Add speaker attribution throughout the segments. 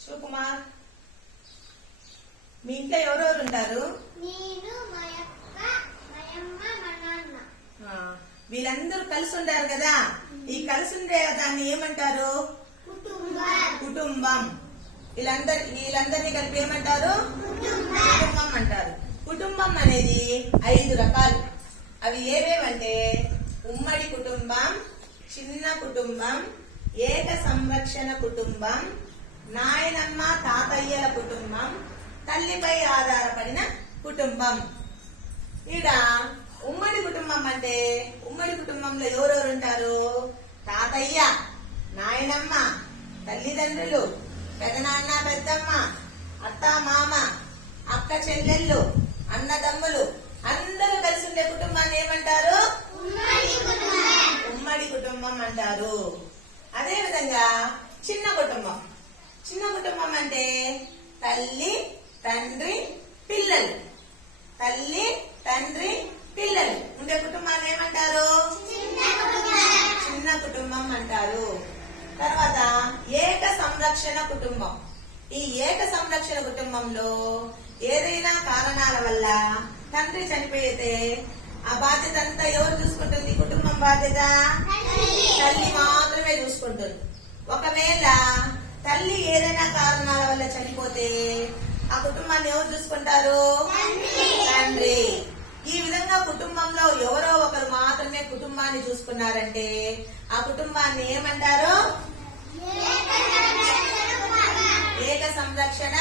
Speaker 1: శివకుమార్ మీ ఇంట్లో ఎవరెవరు ఉంటారు వీళ్ళందరూ కలిసి ఉంటారు కదా? ఈ కలిసి ఉండే దాన్ని ఏమంటారు?
Speaker 2: కుటుంబం.
Speaker 1: కుటుంబం. వీళ్ళందరి వీళ్ళందరినీ కలిపి ఏమంటారు? కుటుంబం అంటారు. కుటుంబం అనేది ఐదు రకాలు. అవి ఏవేవంటే ఉమ్మడి కుటుంబం చిన్న కుటుంబం ఏక సంరక్షణ కుటుంబం నాయనమ్మ తాతయ్యల కుటుంబం తల్లిపై ఆధారపడిన కుటుంబం. ఈడ ఉమ్మడి కుటుంబం అంటే ఉమ్మడి కుటుంబంలో ఎవరెవరు ఉంటారు? తాతయ్య నాయనమ్మ తల్లిదండ్రులు పెదనాన్న పెద్దమ్మ అత్త మామ అక్క చెల్లెళ్ళు అన్నదమ్ములు అందరూ కలిసి ఉండే కుటుంబాన్ని ఏమంటారు?
Speaker 2: ఉమ్మడి కుటుంబం.
Speaker 1: ఉమ్మడి కుటుంబం అంటారు. అదే విధంగా చిన్న కుటుంబం. చిన్న కుటుంబం అంటే తల్లి తండ్రి పిల్లలు. తల్లి తండ్రి పిల్లలు. ఉండే కుటుంబాన్ని ఏమంటారు?
Speaker 2: చిన్న కుటుంబం
Speaker 1: అంటారు. తర్వాత ఏక సంరక్షణ కుటుంబం. ఈ ఏక సంరక్షణ కుటుంబంలో ఏదైనా కారణాల వల్ల తండ్రి చనిపోయితే ఆ బాధ్యత అంతా ఎవరు చూసుకుంటుంది? కుటుంబం బాధ్యత? తల్లి. మాత్రమే చూసుకుంటుంది. ఒకవేళ తల్లి ఏదైనా కారణాల వల్ల చనిపోతే ఆ కుటుంబాన్ని ఎవరు చూసుకుంటారు? తండ్రి. ఈ విధంగా కుటుంబంలో ఎవరో ఒకరు మాత్రమే కుటుంబాన్ని చూసుకున్నారంటే ఆ కుటుంబాన్ని ఏమంటారు? ఏక సంరక్షణ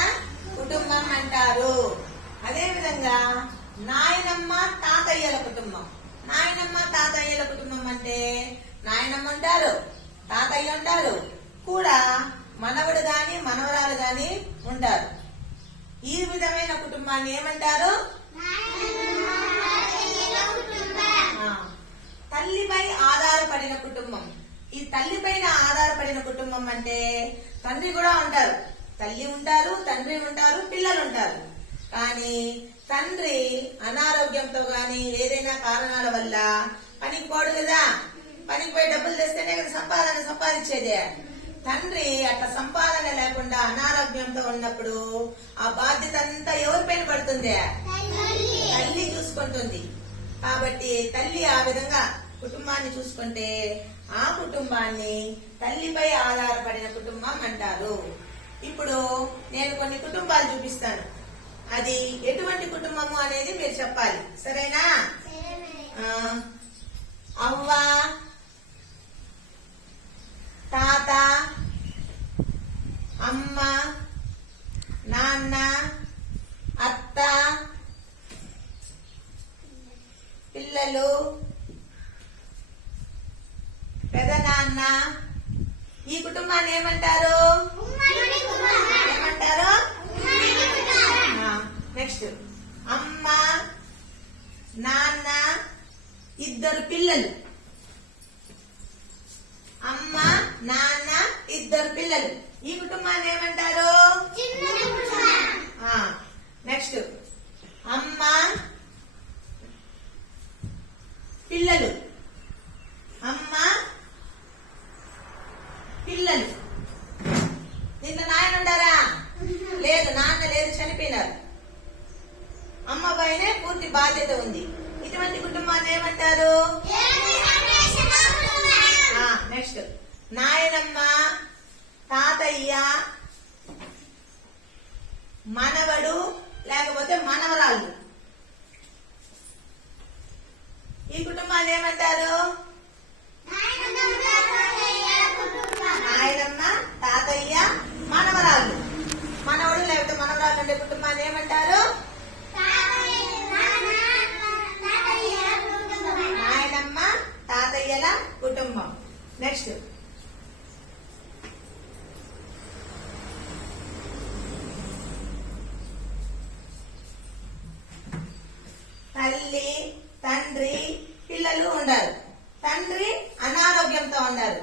Speaker 1: కుటుంబం అంటారు. అదే విధంగా నాయనమ్మ తాతయ్యల కుటుంబం. నాయనమ్మ తాతయ్యల కుటుంబం అంటే నాయనమ్మ ఉంటారు తాతయ్య ఉంటారు. కూడా మనవడు గాని మనవరాలు గాని ఉంటారు. ఈ విధమైన కుటుంబాన్ని ఏమంటారు? తల్లిపై ఆధారపడిన కుటుంబం. ఈ తల్లిపైన ఆధారపడిన కుటుంబం అంటే తండ్రి కూడా ఉంటారు. తల్లి ఉంటారు తండ్రి ఉంటారు పిల్లలు ఉంటారు. కానీ తండ్రి అనారోగ్యంతో గాని ఏదైనా కారణాల వల్ల పనికి పోడు కదా? పనికి పోయి డబ్బులు తెస్తేనే కదా సంపాదన సంపాదించేదే. తండ్రి అట్లా సంపాదన లేకుండా అనారోగ్యంతో ఉన్నప్పుడు ఆ బాధ్యత అంతా ఎవరి పైన పడుతుంది? తల్లి చూసుకుంటుంది. కాబట్టి తల్లి ఆ విధంగా కుటుంబాన్ని చూసుకుంటే ఆ కుటుంబాన్ని తల్లిపై ఆధారపడిన కుటుంబం అంటారు. ఇప్పుడు నేను కొన్ని కుటుంబాలు చూపిస్తాను. అది ఎటువంటి కుటుంబము అనేది మీరు చెప్పాలి. సరేనా? అవ్వా అవ్వ తాత అమ్మ నాన్న అత్త పిల్లలు పెదనాన్న ఈ కుటుంబాన్ని ఏమంటారు? ఏమంటారు? నెక్స్ట్ అమ్మ నాన్న ఇద్దరు పిల్లలు. అమ్మ నాన్న ఇద్దరు పిల్లలు. ఈ కుటుంబాన్ని ఏమంటారు నెక్స్ట్ అమ్మ పిల్లలు అమ్మ పిల్లలు దీంట్లో నాయన ఉండారా లేదు నాన్న లేదు చనిపోయినారు అమ్మ పైనే ప్రాముఖ్యత ఉంది. ఇటువంటి కుటుంబాన్ని ఏమంటారు? నెక్స్ట్ నాయనమ్మ తాతయ్య మనవడు లేకపోతే మనవరాళ్ళు ఈ కుటుంబాన్ని ఏమంటారు నాయనమ్మ తాతయ్య మనవరాళ్ళు మనవడు లేకపోతే మనవరాళ్ళు ఉండే కుటుంబాన్ని ఏమంటారు నాయనమ్మ తాతయ్యల కుటుంబం నెక్స్ట్ తల్లి తండ్రి పిల్లలు ఉండారు తండ్రి అనారోగ్యంతో ఉన్నారు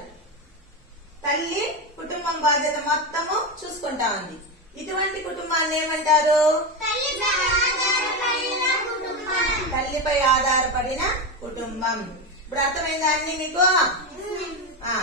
Speaker 1: తల్లి కుటుంబం బాధ్యత మొత్తము చూసుకుంటా ఉంది. ఇటువంటి కుటుంబాన్ని ఏమంటారు? తల్లిపై ఆధారపడిన కుటుంబం. ఇప్పుడు అర్థమైందా అన్ని మీకు? ఆ